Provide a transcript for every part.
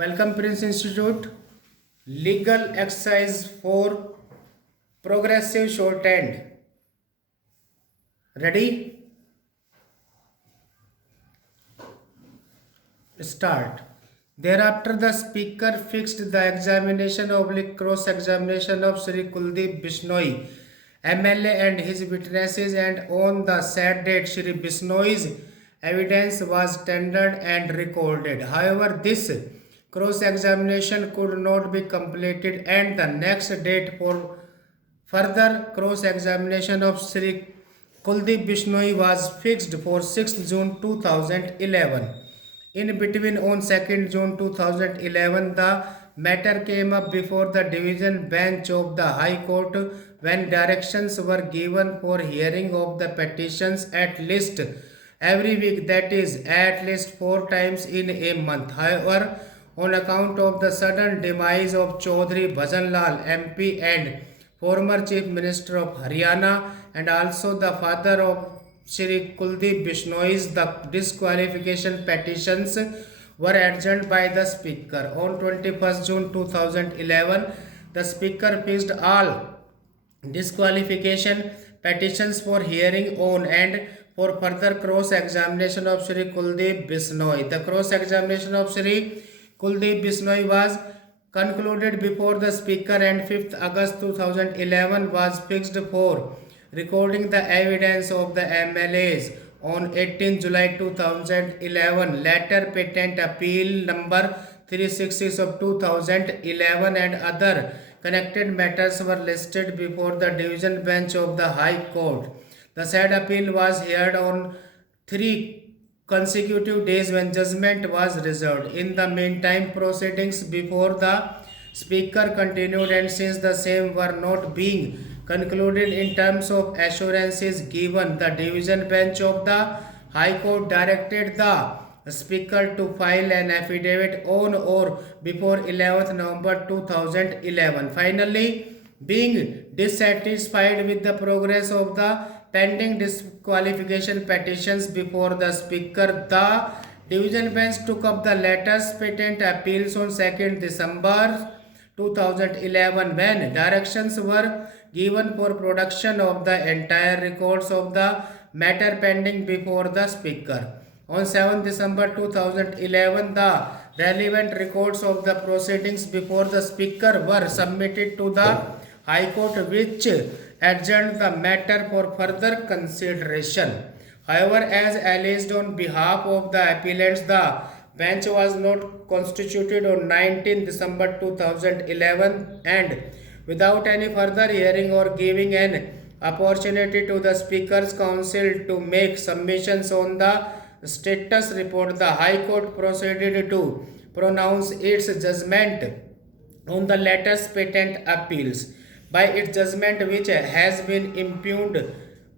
Welcome Prince Institute. Legal exercise for progressive shorthand. Ready? Start. Thereafter, the speaker fixed the examination oblique cross examination of Sri Kuldeep Bishnoi, MLA and his witnesses, and on the said date, Sri Bishnoi's evidence was tendered and recorded. However, this cross examination could not be completed, and the next date for further cross examination of Sri Kuldeep Bishnoi was fixed for 6th June 2011. In between, on 2nd June 2011, the matter came up before the division bench of the High Court when directions were given for hearing of the petitions at least every week, that is, at least 4 times in a month. However, on account of the sudden demise of Chaudhry Bhajanlal MP and former Chief Minister of Haryana and also the father of Shri Kuldeep Bishnoi's, the disqualification petitions were adjourned by the Speaker. On 21st June 2011, the Speaker fixed all disqualification petitions for hearing on and for further cross-examination of Shri Kuldeep Bishnoi. The cross-examination of Shri Kuldeep Bishnoi was concluded before the Speaker, and 5th August 2011 was fixed for recording the evidence of the MLAs. On 18 July 2011, later patent appeal number 360 of 2011 and other connected matters were listed before the division bench of the High Court. The said appeal was heard on 3 consecutive days when judgment was reserved. In the meantime, proceedings before the Speaker continued, and since the same were not being concluded in terms of assurances given, the division bench of the High Court directed the Speaker to file an affidavit on or before 11th November 2011. Finally, being dissatisfied with the progress of the pending disqualification petitions before the Speaker, the division bench took up the latest patent appeals on 2nd December 2011 when directions were given for production of the entire records of the matter pending before the Speaker. On 7 December 2011, the relevant records of the proceedings before the Speaker were submitted to the High Court, which adjourned the matter for further consideration. However, as alleged on behalf of the appellants, the bench was not constituted on 19 December 2011, and without any further hearing or giving an opportunity to the Speaker's Counsel to make submissions on the status report, the High Court proceeded to pronounce its judgment on the latest patent appeals. By its judgment, which has been impugned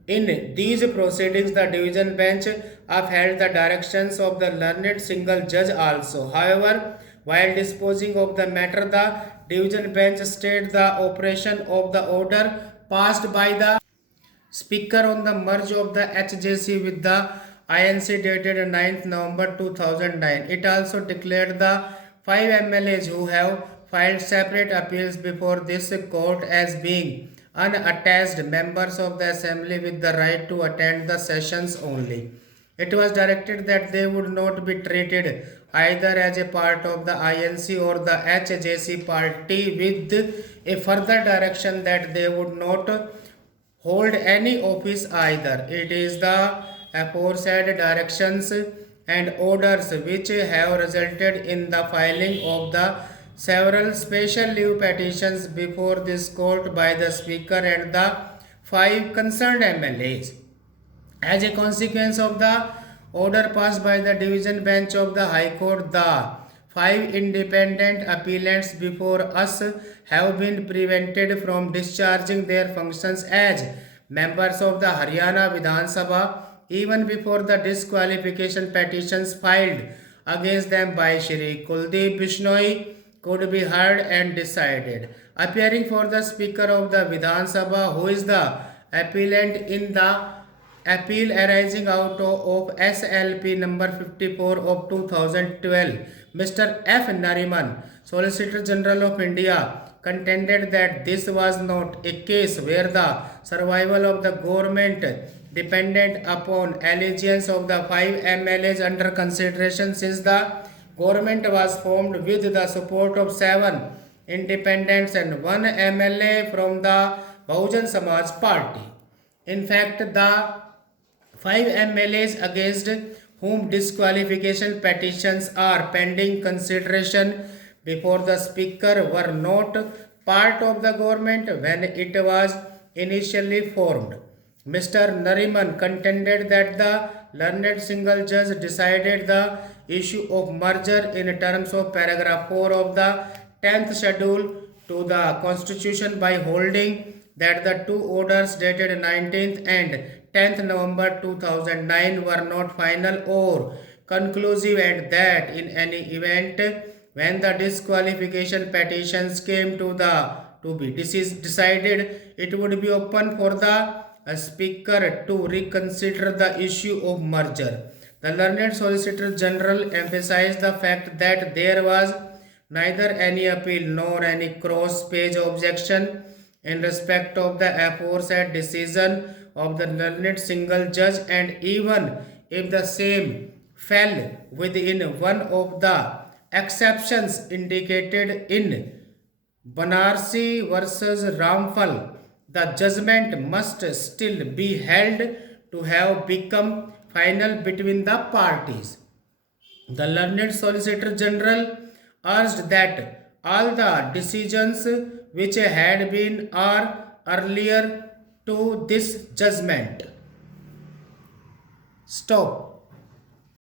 in these proceedings, the division bench upheld the directions of the learned single judge also. However, while disposing of the matter, the division bench stayed the operation of the order passed by the Speaker on the merge of the HJC with the INC dated 9th November 2009. It also declared the 5 MLAs who have filed separate appeals before this court as being unattached members of the Assembly with the right to attend the sessions only. It was directed that they would not be treated either as a part of the INC or the HJC party, with a further direction that they would not hold any office either. It is the aforesaid directions and orders which have resulted in the filing of the several special leave petitions before this court by the Speaker and the 5 concerned MLAs. As a consequence of the order passed by the division bench of the High Court, the 5 independent appellants before us have been prevented from discharging their functions as members of the Haryana Vidhan Sabha even before the disqualification petitions filed against them by Shri Kuldeep Bishnoi could be heard and decided. Appearing for the Speaker of the Vidhan Sabha, who is the appellant in the appeal arising out of SLP number 54 of 2012, Mr. F. Nariman, Solicitor General of India, contended that this was not a case where the survival of the government depended upon allegiance of the 5 MLAs under consideration, since the government was formed with the support of 7 independents and 1 MLA from the Bahujan Samaj Party. In fact, the 5 MLAs against whom disqualification petitions are pending consideration before the Speaker were not part of the government when it was initially formed. Mr. Nariman contended that the learned single judge decided the issue of merger in terms of paragraph 4 of the 10th schedule to the Constitution by holding that the two orders dated 19th and 10th November 2009 were not final or conclusive, and that in any event when the disqualification petitions came to be decided, it would be open for the Speaker to reconsider the issue of merger. The learned Solicitor General emphasized the fact that there was neither any appeal nor any cross-page objection in respect of the aforesaid decision of the learned single judge, and even if the same fell within one of the exceptions indicated in Banarsi versus Ramphal, the judgment must still be held to have become final between the parties. The learned Solicitor General urged that all the decisions which had been are earlier to this judgment. Stop.